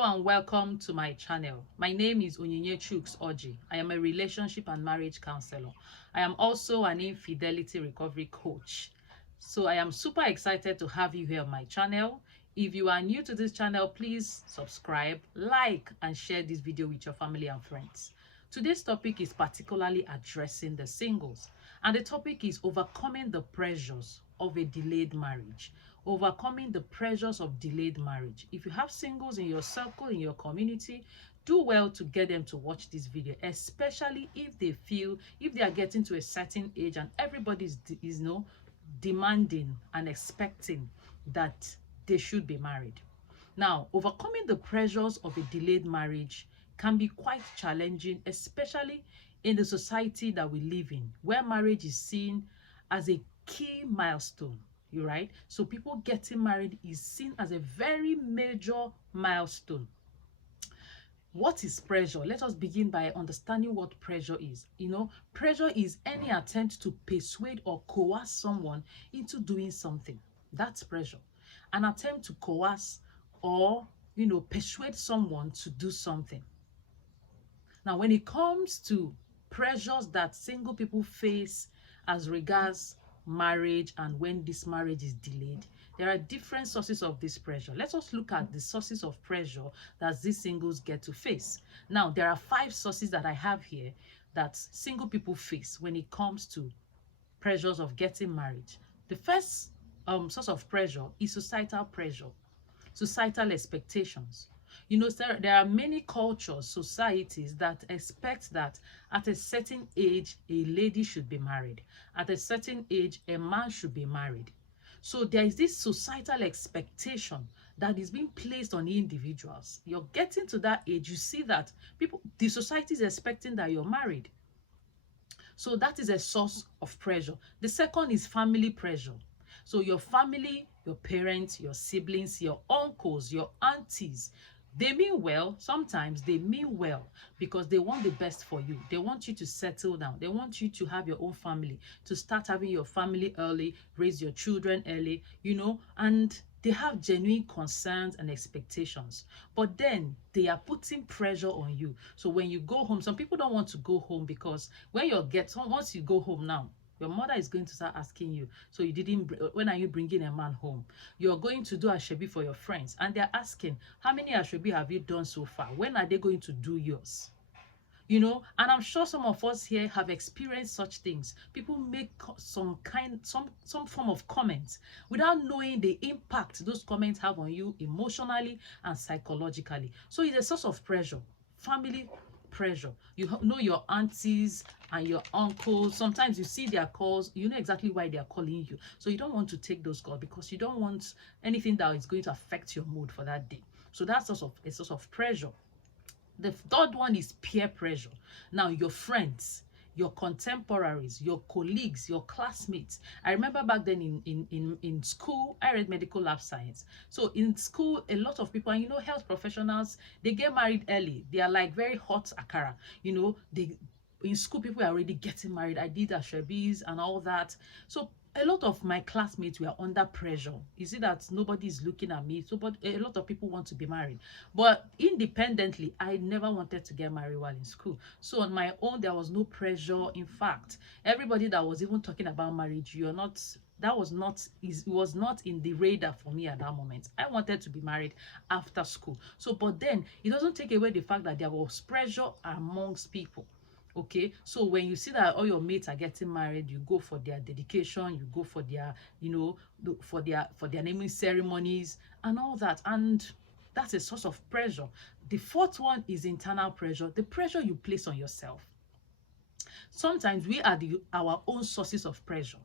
Hello and welcome to my channel. My name is Onyinye Chuks Oji. I am a relationship and marriage counselor. I am also an infidelity recovery coach. So I am super excited to have you here on my channel. If you are new to this channel, please subscribe, like, and share this video with your family and friends. Today's topic is particularly addressing the singles, and the topic is overcoming the pressures of a delayed marriage. Overcoming the pressures of delayed marriage. If you have singles in your circle, in your community, do well to get them to watch this video, especially if they are getting to a certain age and everybody is demanding and expecting that they should be married. Now, overcoming the pressures of a delayed marriage can be quite challenging, especially in the society that we live in, where marriage is seen as a key milestone. You're right. So people getting married is seen as a very major milestone. What is pressure? Let us begin by understanding what pressure is. Pressure is any attempt to persuade or coerce someone into doing something. That's pressure. An attempt to coerce or, persuade someone to do something. Now, when it comes to pressures that single people face as regards marriage and when this marriage is delayed, there are different sources of this pressure. Let us look at the sources of pressure that these singles get to face. Now, there are 5 sources that I have here that single people face when it comes to pressures of getting married. The first source of pressure is societal pressure, societal expectations. There are many cultures, societies that expect that at a certain age, a lady should be married. At a certain age, a man should be married. So there is this societal expectation that is being placed on individuals. You're getting to that age, you see that the society is expecting that you're married. So that is a source of pressure. The second is family pressure. So your family, your parents, your siblings, your uncles, your aunties, they mean well. Sometimes they mean well because they want the best for you. They want you to settle down. They want you to have your own family, to start having your family early, raise your children early, and they have genuine concerns and expectations. But then they are putting pressure on you. So when you go home, some people don't want to go home because once you go home now, your mother is going to start asking you, so when are you bringing a man home? You're going to do asoebi for your friends, and they're asking, how many asoebi have you done so far? When are they going to do yours? And I'm sure some of us here have experienced such things. People make some form of comments without knowing the impact those comments have on you emotionally and psychologically. So it's a source of pressure. Family pressure. You know your aunties and your uncles. Sometimes you see their calls, you know exactly why they are calling you. So you don't want to take those calls because you don't want anything that is going to affect your mood for that day. So that's a source of pressure. The third one is peer pressure. Now, your friends, your contemporaries, your colleagues, your classmates. I remember back then in school, I read medical lab science. So in school, a lot of people, and health professionals, they get married early. They are like very hot akara. In school, people are already getting married. I did asoebis and all that. So a lot of my classmates were under pressure. You see that nobody is looking at me. But a lot of people want to be married. But independently, I never wanted to get married while in school. So on my own, there was no pressure. In fact, everybody that was even talking about marriage, it was not in the radar for me at that moment. I wanted to be married after school. So, but then it doesn't take away the fact that there was pressure amongst people. Okay, so when you see that all your mates are getting married, you go for their dedication, you go for their for their naming ceremonies and all that, and that's a source of pressure. The fourth one is internal pressure, the pressure you place on yourself. Sometimes we are our own sources of pressure.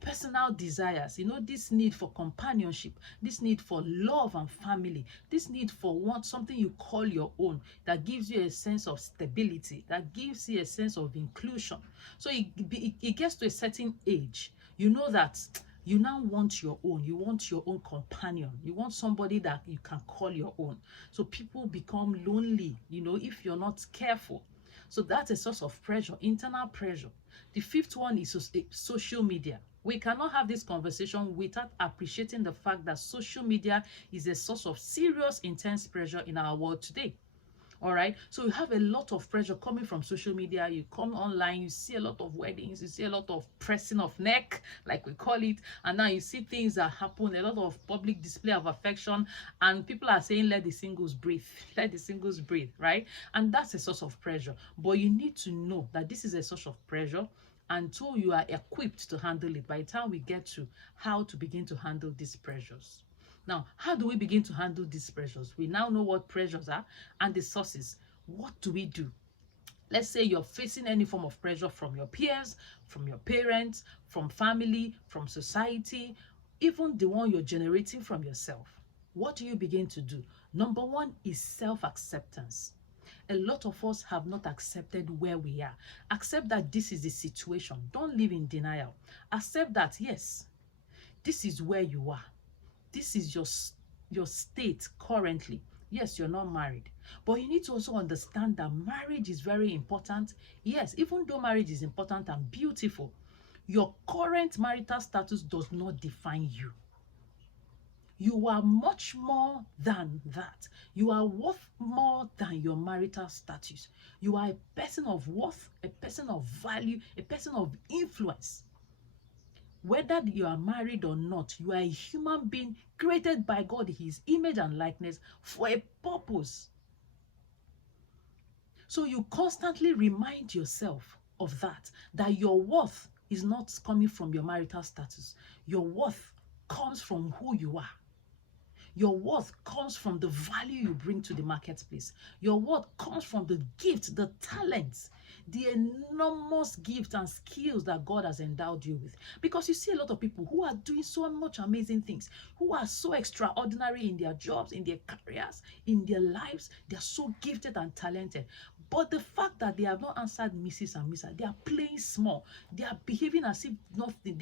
Personal desires, this need for companionship, this need for love and family, this need for something you call your own, that gives you a sense of stability, that gives you a sense of inclusion. So it gets to a certain age, that you now want your own. You want your own companion. You want somebody that you can call your own. So people become lonely, if you're not careful. So that's a source of pressure, internal pressure. The fifth one is social media. We cannot have this conversation without appreciating the fact that social media is a source of serious, intense pressure in our world today. All right, so you have a lot of pressure coming from social media. You come online, you see a lot of weddings, you see a lot of pressing of neck, like we call it, and now you see things that happen, a lot of public display of affection, and people are saying, let the singles breathe, let the singles breathe, right? And that's a source of pressure. But you need to know that this is a source of pressure until you are equipped to handle it. By the time we get to how to begin to handle these pressures. Now, how do we begin to handle these pressures? We now know what pressures are and the sources. What do we do? Let's say you're facing any form of pressure from your peers, from your parents, from family, from society, even the one you're generating from yourself. What do you begin to do? Number one is self-acceptance. A lot of us have not accepted where we are. Accept that this is the situation. Don't live in denial. Accept that, yes, this is where you are. This is your state currently. Yes, you're not married, but you need to also understand that marriage is very important. Yes, even though marriage is important and beautiful, your current marital status does not define you. You are much more than that. You are worth more than your marital status. You are a person of worth, a person of value, a person of influence. Whether you are married or not, you are a human being created by God, his image and likeness, for a purpose. So you constantly remind yourself of that your worth is not coming from your marital status. Your worth comes from who you are. Your worth comes from the value you bring to the marketplace. Your worth comes from the gift, the talents, the enormous gifts and skills that God has endowed you with. Because you see a lot of people who are doing so much amazing things, who are so extraordinary in their jobs, in their careers, in their lives. They are so gifted and talented. But the fact that they have not answered Mrs. and Mr., they are playing small. They are behaving as if nothing,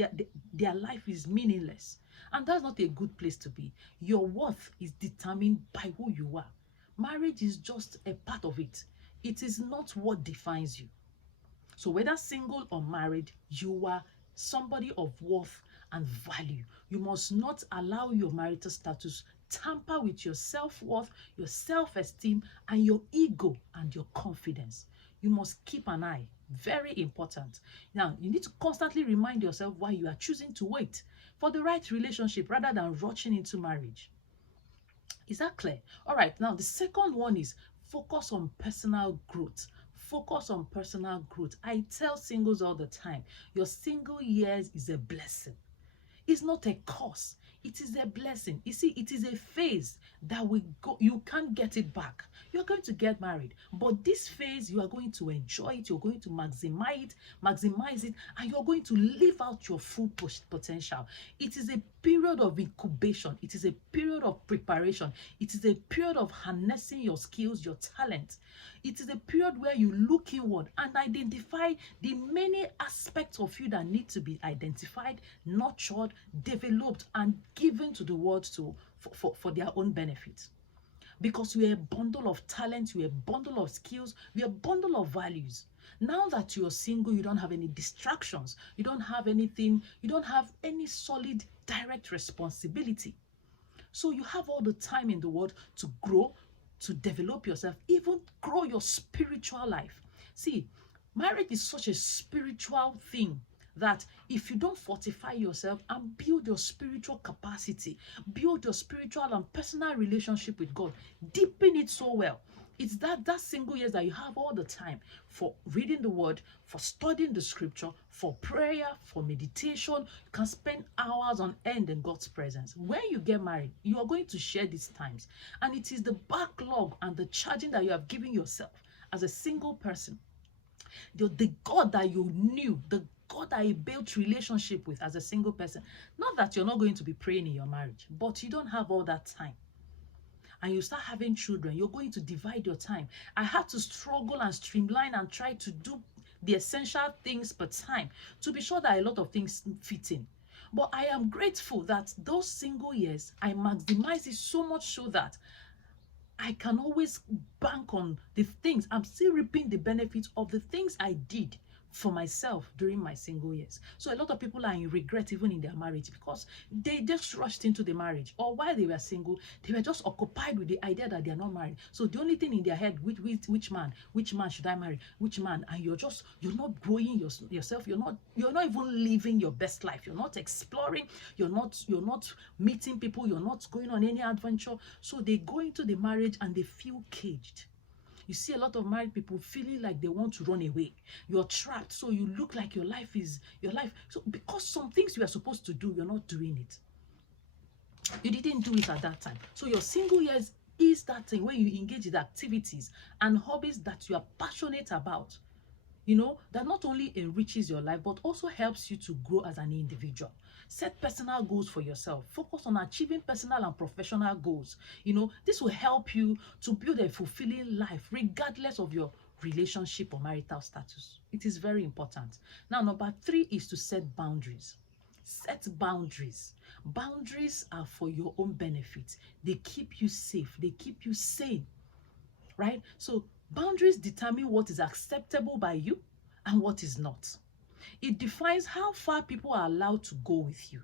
their life is meaningless. And that's not a good place to be. Your worth is determined by who you are. Marriage is just a part of it. It is not what defines you. So whether single or married, you are somebody of worth and value. You must not allow your marital status tamper with your self-worth, your self-esteem, and your ego and your confidence. You must keep an eye. Very important. Now, you need to constantly remind yourself why you are choosing to wait for the right relationship rather than rushing into marriage. Is that clear? All right. Now, the second one is focus on personal growth. Focus on personal growth. I tell singles all the time, your single years is a blessing. It's not a curse. It is a blessing. You see, it is a phase that we go. You can't get it back. You're going to get married, but this phase you are going to enjoy it. You're going to maximize it, and you're going to live out your full potential. It is a period of incubation. It is a period of preparation. It is a period of harnessing your skills, your talent. It is a period where you look inward and identify the many aspects of you that need to be identified, nurtured, developed, and given to the world for their own benefit. Because you're a bundle of talent, you're a bundle of skills, you're a bundle of values. Now that you're single, you don't have any distractions, you don't have anything, you don't have any solid direct responsibility. So you have all the time in the world to grow, to develop yourself, even grow your spiritual life. See, marriage is such a spiritual thing that if you don't fortify yourself and build your spiritual capacity, build your spiritual and personal relationship with God, deepen it so well, it's that single years that you have all the time for reading the word, for studying the scripture, for prayer, for meditation. You can spend hours on end in God's presence. When you get married, you are going to share these times, and it is the backlog and the charging that you have given yourself as a single person, the God that you knew, the God that you built relationship with as a single person. Not that you're not going to be praying in your marriage, but you don't have all that time. And you start having children, you're going to divide your time. I had to struggle and streamline and try to do the essential things per time to be sure that a lot of things fit in. But I am grateful that those single years, I maximize it so much so that I can always bank on the things. I'm still reaping the benefits of the things I did for myself during my single years. So a lot of people are in regret even in their marriage because they just rushed into the marriage, or while they were single, they were just occupied with the idea that they are not married. So the only thing in their head, which man should I marry, which man, and you're not growing yourself. You're not even living your best life. You're not exploring. You're not meeting people. You're not going on any adventure. So they go into the marriage and they feel caged. You see a lot of married people feeling like they want to run away. You're trapped, so you look like your life. So because some things you are supposed to do, you're not doing it. You didn't do it at that time. So your single years is that thing where you engage in activities and hobbies that you are passionate about. That not only enriches your life, but also helps you to grow as an individual. Set personal goals for yourself. Focus on achieving personal and professional goals. This will help you to build a fulfilling life, regardless of your relationship or marital status. It is very important. Now, number 3 is to set boundaries. Set boundaries. Boundaries are for your own benefit. They keep you safe. They keep you sane, right? So boundaries determine what is acceptable by you and what is not. It defines how far people are allowed to go with you.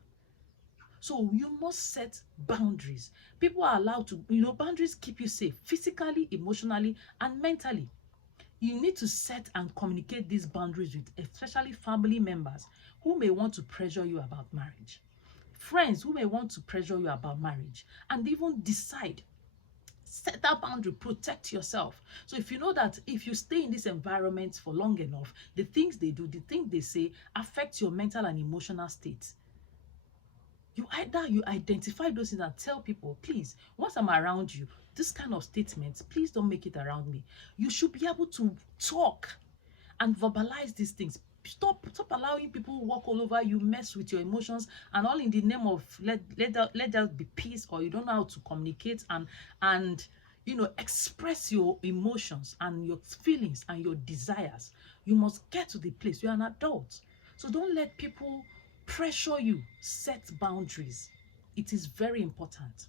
So you must set boundaries. People are allowed to, boundaries keep you safe physically, emotionally, and mentally. You need to set and communicate these boundaries with especially family members who may want to pressure you about marriage, friends who may want to pressure you about marriage, and even decide. Set that boundary, protect yourself. So if you know that if you stay in this environment for long enough, the things they do, the things they say affect your mental and emotional state. You identify those things and tell people, please, once I'm around you, this kind of statements, please don't make it around me. You should be able to talk and verbalize these things. Stop allowing people walk all over you, mess with your emotions, and all in the name of let there be peace, or you don't know how to communicate and express your emotions and your feelings and your desires. You must get to the place. You're an adult. So don't let people pressure you. Set boundaries. It is very important.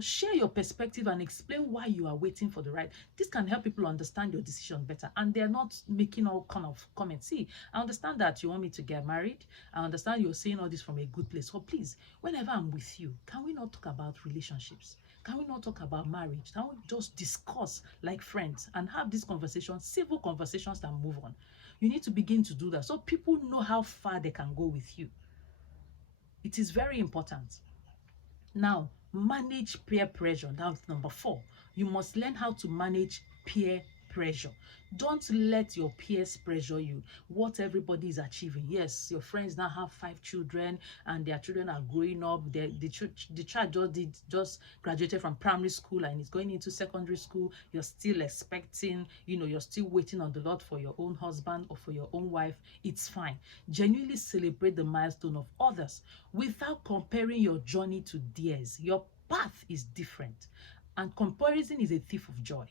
Share your perspective and explain why you are waiting for the right. This can help people understand your decision better, and they're not making all kind of comments. See, I understand that you want me to get married. I understand you're saying all this from a good place. So please, whenever I'm with you, can we not talk about relationships? Can we not talk about marriage? Can we just discuss like friends and have these conversations, civil conversations, and move on? You need to begin to do that so people know how far they can go with you. It is very important. Now, manage peer pressure. That's number 4. You must learn how to manage peer pressure. Don't let your peers pressure you. What everybody is achieving. Yes, your friends now have 5 children and their children are growing up. The child just graduated from primary school and is going into secondary school. You're still expecting, you're still waiting on the Lord for your own husband or for your own wife. It's fine. Genuinely celebrate the milestone of others without comparing your journey to theirs. Your path is different, and comparison is a thief of joy.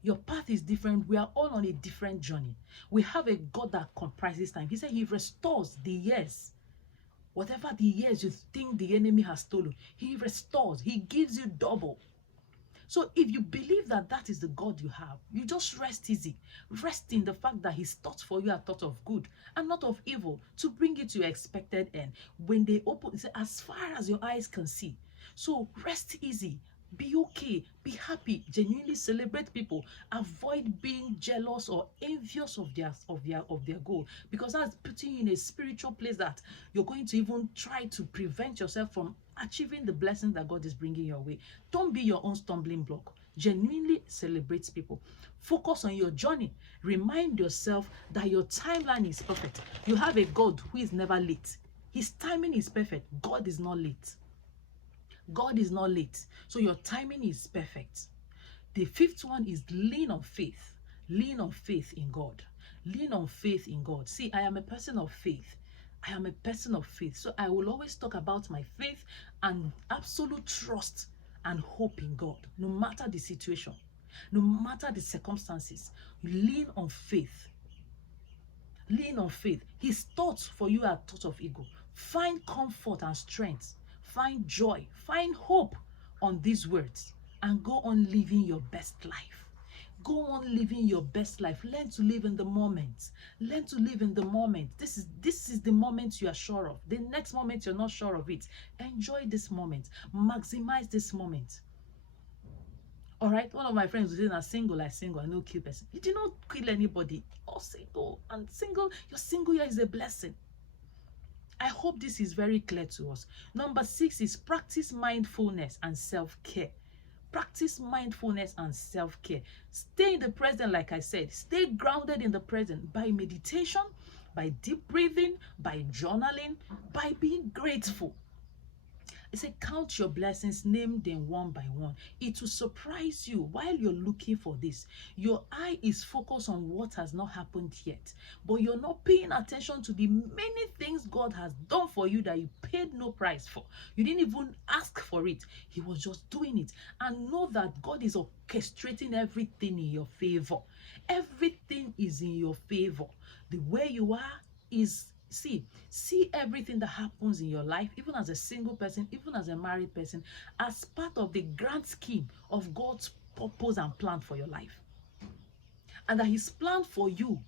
Your path is different. We are all on a different journey. We have a God that comprises time. He said he restores the years. Whatever the years you think the enemy has stolen, he restores. He gives you double. So if you believe that that is the God you have, you just rest easy. Rest in the fact that his thoughts for you are thoughts of good and not of evil, to bring you to your expected end. When they open, he said, as far as your eyes can see. So rest easy. Be okay, be happy, genuinely celebrate people. Avoid being jealous or envious of their goal, because that's putting you in a spiritual place that you're going to even try to prevent yourself from achieving the blessings that God is bringing your way. Don't be your own stumbling block. Genuinely celebrate people. Focus on your journey. Remind yourself that your timeline is perfect. You have a God who is never late. His timing is perfect. God is not late. God is not late. So your timing is perfect. The 5th one is lean on faith. Lean on faith in God. Lean on faith in God. See, I am a person of faith. I am a person of faith. So I will always talk about my faith and absolute trust and hope in God, no matter the situation, no matter the circumstances. Lean on faith. Lean on faith. His thoughts for you are thoughts of ego. Find comfort and strength. Find joy, find hope on these words, and go on living your best life. Go on living your best life. Learn to live in the moment. Learn to live in the moment. This is the moment you are sure of. The next moment you're not sure of it. Enjoy this moment. Maximize this moment. All right, one of my friends was saying, "I single, I no kill person." You did not kill anybody. Or single and single. Your single year is a blessing. I hope this is very clear to us. Number 6 is practice mindfulness and self-care. Practice mindfulness and self-care. Stay in the present, like I said. Stay grounded in the present by meditation, by deep breathing, by journaling, by being grateful. It said, count your blessings, name them one by one. It will surprise you while you're looking for this. Your eye is focused on what has not happened yet, but you're not paying attention to the many things God has done for you that you paid no price for. You didn't even ask for it. He was just doing it. And know that God is orchestrating everything in your favor. Everything is in your favor. The way you are is see everything that happens in your life, even as a single person, even as a married person, as part of the grand scheme of God's purpose and plan for your life, and that his plan for you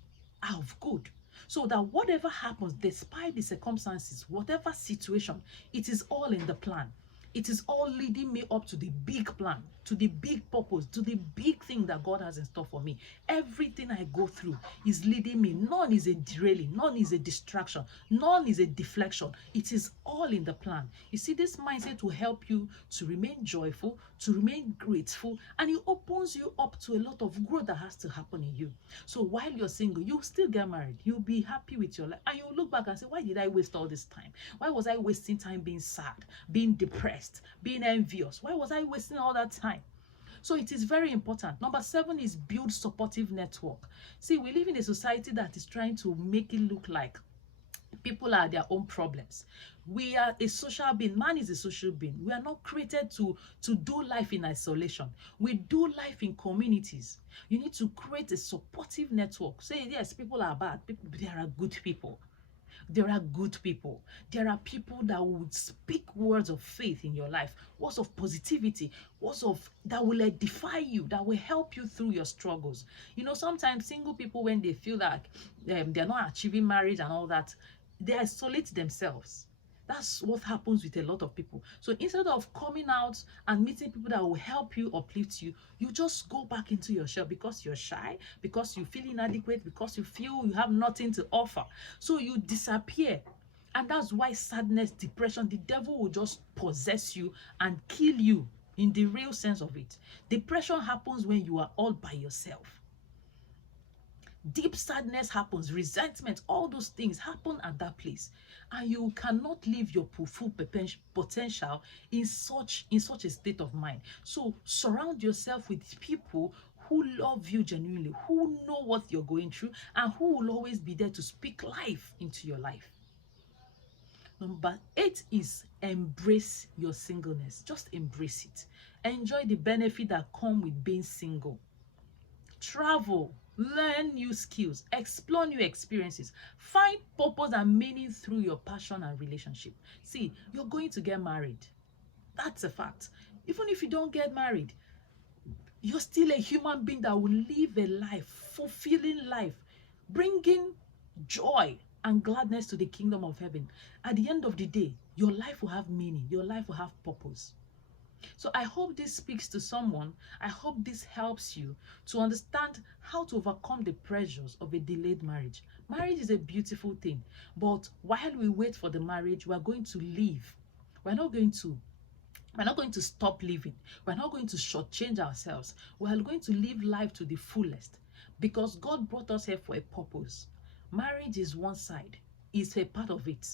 are of good, so that whatever happens, despite the circumstances, whatever situation, it is all in the plan. It is all leading me up to the big plan, to the big purpose, to the big thing that God has in store for me. Everything I go through is leading me. None is a derailing, none is a distraction, none is a deflection. It is all in the plan. You see, this mindset will help you to remain joyful, to remain grateful, and it opens you up to a lot of growth that has to happen in you. So while you're single, you'll still get married. You'll be happy with your life, and you'll look back and say, why did I waste all this time? Why was I wasting time being sad, being depressed, being envious? Why was I wasting all that time? So it is very important. Number 7 is build supportive network. See, we live in a society that is trying to make it look like people are their own problems. We are a social being. Man is a social being. We are not created to do life in isolation. We do life in communities. You need to create a supportive network. Say, yes, people are bad. There are good people. There are good people. There are people that would speak words of faith in your life, words of positivity, words of that will edify you, that will help you through your struggles. You know, sometimes single people, when they feel like they're not achieving marriage and all that, they isolate themselves. That's what happens with a lot of people. So instead of coming out and meeting people that will help you, uplift you, you just go back into your shell because you're shy, because you feel inadequate, because you feel you have nothing to offer. So you disappear. And that's why sadness, depression, the devil will just possess you and kill you in the real sense of it. Depression happens when you are all by yourself. Deep sadness happens, resentment, all those things happen at that place, and you cannot live your full potential in such a state of mind. So surround yourself with people who love you genuinely, who know what you're going through, and who will always be there to speak life into your life. Number 8 is embrace your singleness. Just embrace it. Enjoy the benefit that come with being single. Travel, learn new skills, explore new experiences, find purpose and meaning through your passion and relationship. See, you're going to get married. That's a fact. Even if you don't get married, you're still a human being that will live a life, fulfilling life, bringing joy and gladness to the kingdom of heaven. At the end of the day, your life will have meaning. Your life will have purpose. So I hope this speaks to someone. I hope this helps you to understand how to overcome the pressures of a delayed marriage. Marriage is a beautiful thing, but while we wait for the marriage, we are going to live. We're not going to stop living. We're not going to shortchange ourselves. We are going to live life to the fullest because God brought us here for a purpose. Marriage is one side. It's a part of it.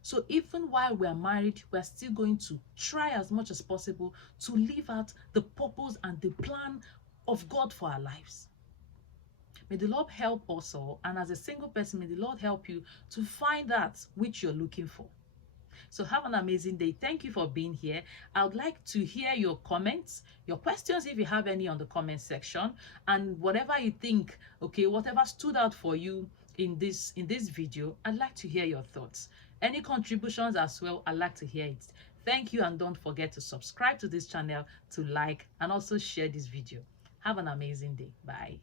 So even while we are married, we are still going to try as much as possible to live out the purpose and the plan of God for our lives. May the Lord help us all. And as a single person, may the Lord help you to find that which you're looking for. So have an amazing day. Thank you for being here. I would like to hear your comments, your questions, if you have any, on the comment section, and whatever you think, okay, whatever stood out for you in this video, I'd like to hear your thoughts. Any contributions as well, I'd like to hear it. Thank you, and don't forget to subscribe to this channel, to like, and also share this video. Have an amazing day. Bye.